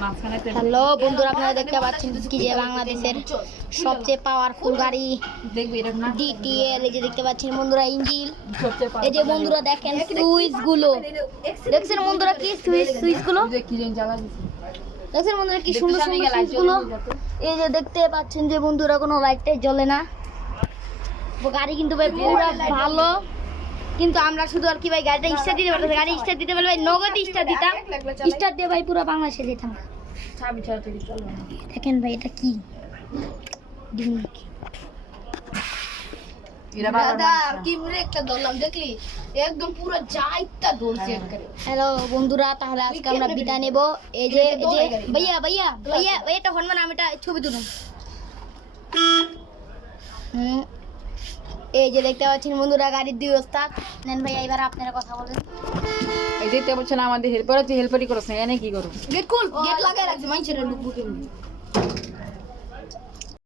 Hello বন্ধুরা, আপনারা দেখতে পাচ্ছেন কি যে বাংলাদেশের সবচেয়ে পাওয়ারফুল গাড়ি ডিটিএল। এই যে দেখতে পাচ্ছেন বন্ধুরা ইঞ্জিন। এই যে বন্ধুরা দেখেন সুইচ গুলো, দেখছেন বন্ধুরা কি সুইচ গুলো, দেখছেন বন্ধুরা কি সুন্দর সুন্দর সুইচ গুলো। এই যে দেখতে পাচ্ছেন যে বন্ধুরা কোনো লাইটটাই জ্বলে না। গাড়ি কিন্তু ভাই পুরো ভালো, কিন্তু আমরা শুধু আর কি ভাই গাড়িটা স্টার্ট দিতে পারতাম। গাড়ি স্টার্ট দিতে পারলে ভাই নগদ স্টার্ট দিতাম, স্টার্ট দিয়ে ভাই পুরো বাংলাদেশে যেতাম। দেখেন ভাই এটা কি হ্যালো বন্ধুরা, তাহলে আজকে আমরা বিদায় নেব। এই যে ভাইয়া ভাইয়া ভাইয়া ভাইয়া এটা হনমান, আমি এটা ছবি তুলুন। এই যে দেখতে পাচ্ছেন বন্ধুরা গাড়ির দুই ওস্তাদ। নেন ভাইয়া এবার আপনারা কথা বলেন। এই দেখতে পাচ্ছেন আমাদের হেল্পার আছে, হেল্পারই করছে এনে কি করো গেট খুল, গেট লাগাই রাখছে মানুষের ঢুকবো কেমন।